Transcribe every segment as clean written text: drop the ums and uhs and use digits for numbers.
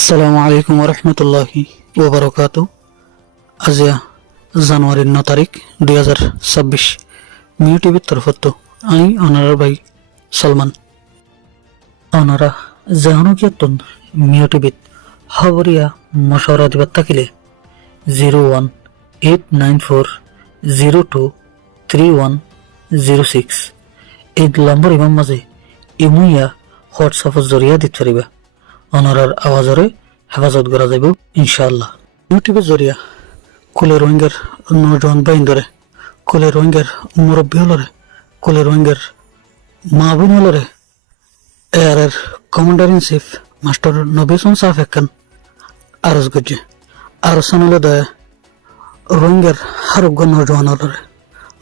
আসসালামু আলাইকুম রহমতুল্লাহি ওবরকাত। আজিয়া জানুয়ারির 9 তারিখ 2026 মিউ টিভির তরফত আমি অনারার ভাই সলমান অনারা জাহনুকিয়াতন মিউ টিভিত খবরিয়া মশওয়ারা দিবার থাকিলে 01894023106 এই নম্বর ইমাম মাঝে ইমুইয়া হোয়াটসঅ্যাপের জরিয়া দিতে পারিবা। অনারার আওয়াজরে হেফাজত করা যাইব ইনশাআল্লাহ। ইউটিউবের জরিয়া কুলে রোহিঙ্গার নৌজওয়ান বাইন্দরে, কুলে রোহিঙ্গার মুরব্বী হলরে, কুলে রোহিঙ্গার মা বোন হলরে এয়ারের কমান্ডার ইন চিফ মাস্টার নবিসন সাহেব একান আরজ গজ্জে আরজ সানলে দয়া রোহিঙ্গার হারুগ্য নৌজওয়ান হলরে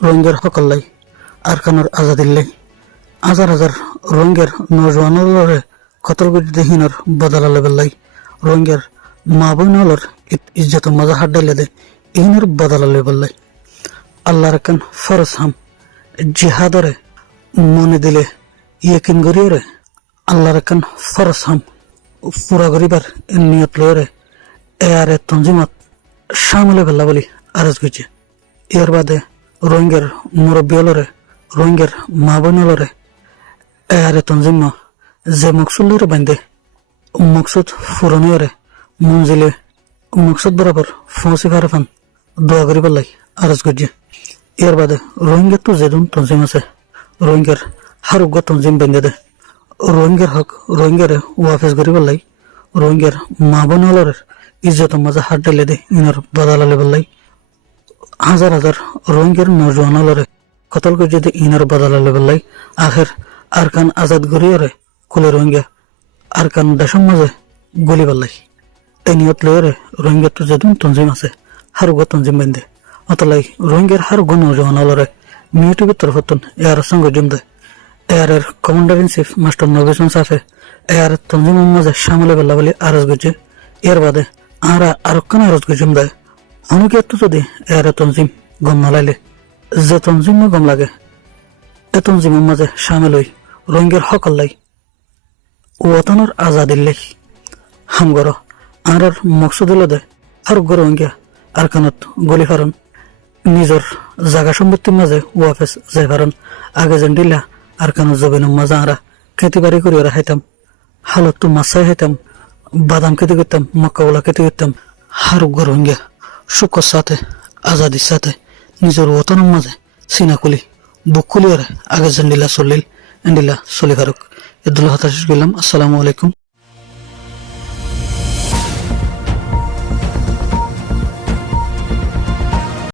রোহিঙ্গার হকল্লাই আরকানোর আজাদিল্লাই হাজার হাজার রোহিঙ্গার নৌজওয়ান হলরে কতল গজ্জে হিনর বদলা লেবেল্লাই রোহিঙ্গার মা বোন হলর ইজ্জত মজা হাড্ডাইলে দে ইহিনর বদলা লেবেল্লাই আল্লাহর কান ফরজ হাম জিহাদরে মনে দিলে ইয়েকিন গরিয়রে আল্লাহর কান ফরজ হাম পুরা গরিবার নিয়ত লয়রে এয়ারে তঞ্জিমত শামলে বেল্লা বলি আরজ গইছে। এর বাদে রোহিঙ্গার মুরব্বী হলরে রোহিঙ্গার মা বোন হলরে এয়ারে তঞ্জিম যে মকসুলের বান্ধে মকসুদ ফুরনিয়রে মঞ্জিলে মকসুদ বরাবর ফৌসি ফারফান দোয়া করি পাল্লাই আরজ গজ্জে। এর বাদে রোহিঙ্গার তো যেদুন তঞ্জিম আছে রোহিঙ্গার হারুগ্য তঞ্জিম বেঁধে দে রোহিঙ্গার হক রোহিঙ্গারে ওয়াফেস করি পাল্লাই রোহিঙ্গার মা বোন হলরের ইজ্জত মজা হাত ডালে দে ইনর বদলালে পাল্লাই হাজার হাজার রোহিঙ্গার নৌজওয়ান হলরে কতল করে যদি ইনর বদলালে পাল্লাই আখের আরকান আজাদ গরিয়রে কুলে রোহিঙ্গা আরকান দেশের মাঝে গলি পাল্লাই এই নিয়ত লয়রে রোহিঙ্গার তো যেদুন তঞ্জিম আছে হারুগ্য তঞ্জিম বেঁধে অতলাই রোহিঙ্গার হারুগ্য নৌজওয়ান হলরে মিউটিউবের তরফতন এয়ার সঙ্গে জম দেয় এয়ারের কমান্ডার ইন চিফ মাস্টার নবিসন সাফে এয়ার তঞ্জিম মাঝে সামলে বেল্লা বলে আরজ গজ্জে। এর বাদে আরা আরকান আরজ গজম দেয় অনেকে তো যদি এয়ারে তঞ্জিম গম নালাইলে যে তঞ্জিম গম লাগে এ তঞ্জিমের মাঝে সামিল হই রোহিঙ্গার হকল্লাই ওয়াতনের আজাদিল্লাই হামগর আর মকসুদুল দে হারুগ্য রোহিঙ্গা আরকানত গলি ফারন নিজের জাগা সম্পত্তির মাঝে ওয়াফেস যাই ফারন আগে যেন দিলা আরকানত জবিনের মাঝে আরা খেতি বাড়ি করি ওরা খাইতাম হালত তো মাছাই খাইতাম বাদাম খেতে করতাম মক্কাওয়ালা খেতে করতাম হারুগ্য রোহিঙ্গা সুখর সাথে আজাদির সাথে নিজের ওতনের মাঝে সিনাকুলি বুক খুলি ওরা আগে যেন দিলা চলিল এন্ডিলা চলি ফারুক এদুল্লাহ হাতাশিস গেলাম। আসসালামু আলাইকুম।